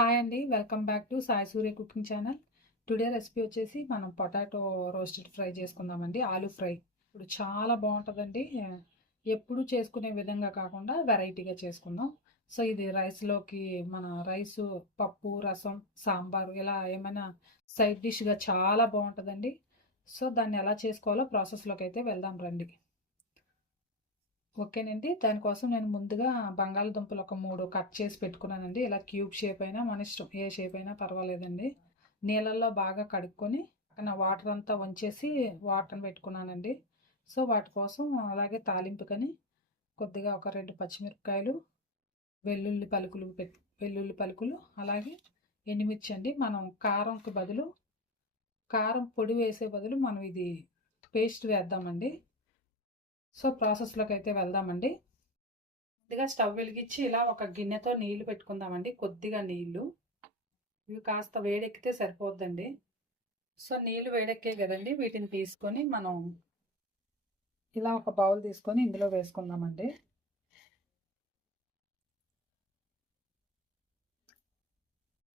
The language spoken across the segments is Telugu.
హాయ్ అండి, welcome back to Sai Surya cooking channel. Today recipe వచ్చేసి మనం పొటాటో రోస్టెడ్ ఫ్రై చేసుకుందామండి. ఆలూ ఫ్రై ఇప్పుడు చాలా బాగుంటుందండి. ఎప్పుడు చేసుకునే విధంగా కాకుండా వెరైటీగా చేసుకుందాం. సో ఇది రైస్లోకి మన రైసు, పప్పు, రసం, సాంబారు ఇలా ఏమైనా సైడ్ డిష్గా చాలా బాగుంటుందండి. సో దాన్ని ఎలా చేసుకోవాలో ప్రాసెస్లోకి అయితే వెళ్దాం రండి. ఓకేనండి, దానికోసం నేను ముందుగా బంగాళదుంపలు ఒక 3 కట్ చేసి పెట్టుకున్నానండి. ఇలా క్యూబ్ షేప్ అయినా మన ఇష్టం, ఏ షేప్ అయినా పర్వాలేదండి. నీళ్ళల్లో బాగా కడుక్కొని పక్కన వాటర్ అంతా వంచేసి వాటర్ని పెట్టుకున్నానండి. సో వాటి కోసం అలాగే తాలింపుకని కొద్దిగా ఒక 2 పచ్చిమిరపకాయలు, వెల్లుల్లి పలుకులు అలాగే ఎండుమిర్చి అండి. మనం కారం పొడి వేసే బదులు మనం ఇది పేస్ట్ వేద్దామండి. సో ప్రాసెస్లోకి అయితే వెళ్దామండి. కొద్దిగా స్టవ్ వెలిగించి ఇలా ఒక గిన్నెతో నీళ్లు పెట్టుకుందామండి. కొద్దిగా నీళ్లు, ఇవి కాస్త వేడెక్కితే సరిపోద్దండి. సో నీళ్లు వేడెక్కే కదండి, వీటిని తీసుకొని మనం ఇలా ఒక బౌల్ తీసుకొని ఇందులో వేసుకుందామండి.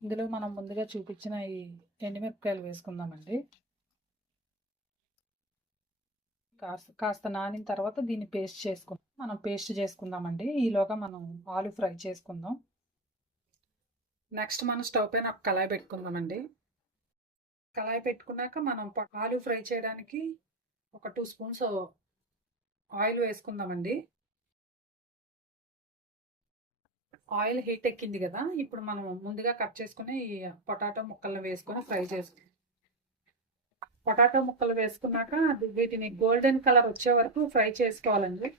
ఇందులో మనం ముందుగా చూపించిన ఈ ఎండుమిరపకాయలు వేసుకుందామండి. కాస్త నానిన తర్వాత దీన్ని మనం పేస్ట్ చేసుకుందామండి. ఈలోగా మనం ఆలు ఫ్రై చేసుకుందాం. నెక్స్ట్ మనం స్టవ్ పైన ఒక కళాయి పెట్టుకుందామండి. కళాయి పెట్టుకున్నాక మనం ఆలు ఫ్రై చేయడానికి ఒక 2 స్పూన్స్ ఆయిల్ వేసుకుందామండి. ఆయిల్ హీట్ ఎక్కింది కదా, ఇప్పుడు మనం ముందుగా కట్ చేసుకుని ఈ పొటాటో ముక్కలను వేసుకొని పొటాటో ముక్కలు వేసుకున్నాక వీటిని గోల్డెన్ కలర్ వచ్చే వరకు ఫ్రై చేసుకోవాలండి.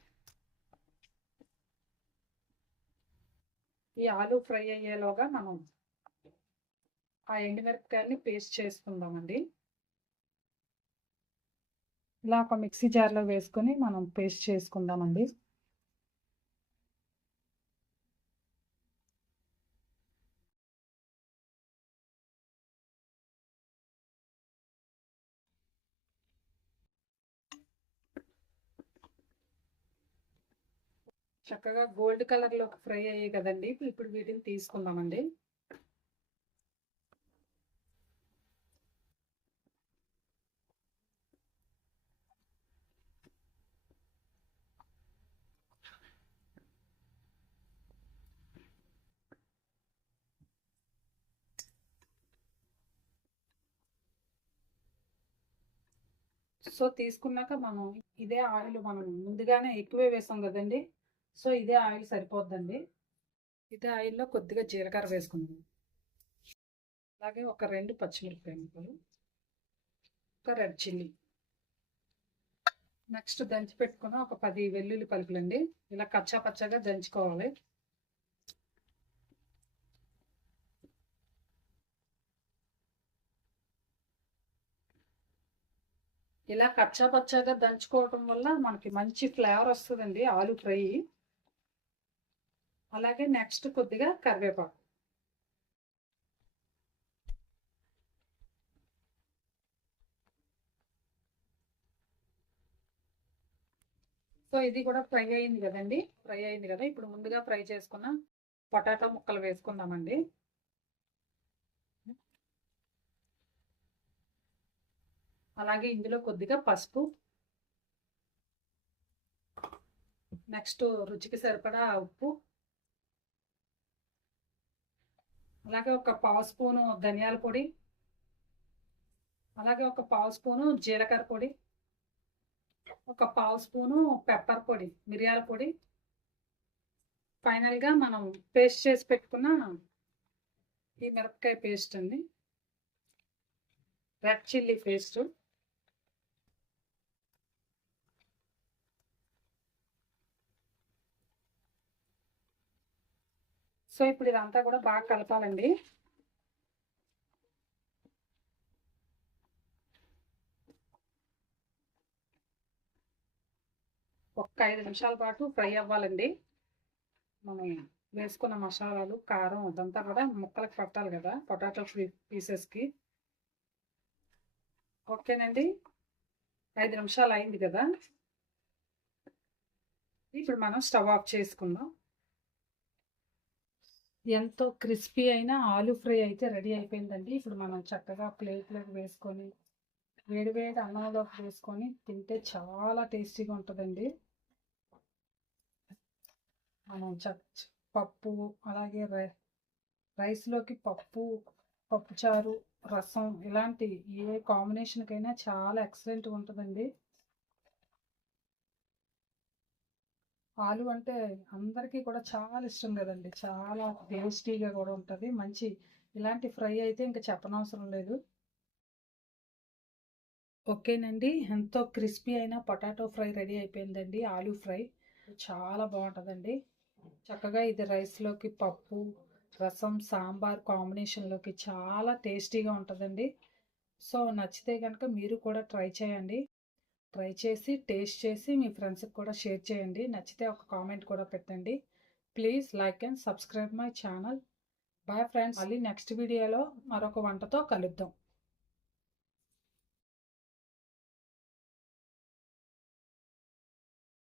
ఈ ఆలు ఫ్రై అయ్యేలోగా మనం ఆ ఎండుమిరపకాయలని పేస్ట్ చేసుకుందామండి. ఇలా ఒక మిక్సీ జార్లో వేసుకొని మనం పేస్ట్ చేసుకుందామండి. చక్కగా గోల్డ్ కలర్లోకి ఫ్రై అయ్యాయి కదండి, ఇప్పుడు వీటిని తీసుకుందామండి. సో తీసుకున్నాక మనం ఇదే ఆయిల్ మనం ముందుగానే ఎక్కువే వేసాం కదండి, సో ఇదే ఆయిల్ సరిపోద్దండి. ఇదే ఆయిల్లో కొద్దిగా జీలకర్ర వేసుకుందాం. అలాగే ఒక 2 పచ్చిమిరపకాయ ముక్కలు, ఒక రెడ్ చిల్లీ, నెక్స్ట్ దంచి పెట్టుకున్న ఒక 10 వెల్లుల్లి పలుకులండి. ఇలా కచ్చా పచ్చగా దంచుకోవాలి. ఇలా కచ్చా పచ్చగా దంచుకోవటం వల్ల మనకి మంచి ఫ్లేవర్ వస్తుందండి ఆలు ఫ్రై. అలాగే నెక్స్ట్ కొద్దిగా కరివేపాకు. సో ఇది కూడా ఫ్రై అయింది కదండి, ఇప్పుడు ముందుగా ఫ్రై చేసుకున్న పొటాటో ముక్కలు వేసుకుందామండి. అలాగే ఇందులో కొద్దిగా పసుపు, నెక్స్ట్ రుచికి సరిపడా ఉప్పు, అలాగే ఒక 1/2 స్పూను ధనియాల పొడి, అలాగే ఒక 1/2 స్పూను జీలకర్ర పొడి, ఒక 1/2 స్పూను పెప్పర్ పొడి, మిరియాల పొడి, ఫైనల్గా మనం పేస్ట్ చేసి పెట్టుకున్న ఈ మిరపకాయ పేస్ట్ అండి, రెడ్ చిల్లీ పేస్ట్. సో ఇప్పుడు ఇదంతా కూడా బాగా కలపాలండి. ఒక్క 5 నిమిషాల పాటు ఫ్రై అవ్వాలండి. మనం వేసుకున్న మసాలాలు, కారం అదంతా కూడా ముక్కలకు పట్టాలి కదా పొటాటో పీసెస్కి. ఓకేనండి, 5 నిమిషాలు అయింది కదా, ఇప్పుడు మనం స్టవ్ ఆఫ్ చేసుకుందాం. ఎంతో క్రిస్పీ అయిన ఆలు ఫ్రై అయితే రెడీ అయిపోయిందండి. ఇప్పుడు మనం చక్కగా ప్లేట్లోకి వేసుకొని వేడివేడి అన్నంలోకి వేసుకొని తింటే చాలా టేస్టీగా ఉంటుందండి. మనం పప్పు అలాగే రైస్లోకి పప్పుచారు, రసం ఇలాంటి ఏ కాంబినేషన్కైనా చాలా ఎక్సలెంట్గా ఉంటుందండి. ఆలు అంటే అందరికీ కూడా చాలా ఇష్టం కదండి. చాలా టేస్టీగా కూడా ఉంటుంది. మంచి ఇలాంటి ఫ్రై అయితే ఇంకా చెప్పనవసరం లేదు. ఓకేనండి, ఎంతో క్రిస్పీ అయిన పొటాటో ఫ్రై రెడీ అయిపోయిందండి. ఆలు ఫ్రై చాలా బాగుంటుందండి. చక్కగా ఇది రైస్లోకి పప్పు, రసం, సాంబార్ కాంబినేషన్లోకి చాలా టేస్టీగా ఉంటుందండి. సో నచ్చితే కనుక మీరు కూడా ట్రై చేయండి. ట్రై చేసి టేస్ట్ చేసి మీ ఫ్రెండ్స్కి కూడా షేర్ చేయండి. నచ్చితే ఒక కామెంట్ కూడా పెట్టండి. Please like and subscribe my channel. Bye friends, మళ్ళీ నెక్స్ట్ వీడియోలో మరొక వంటతో కలుద్దాం.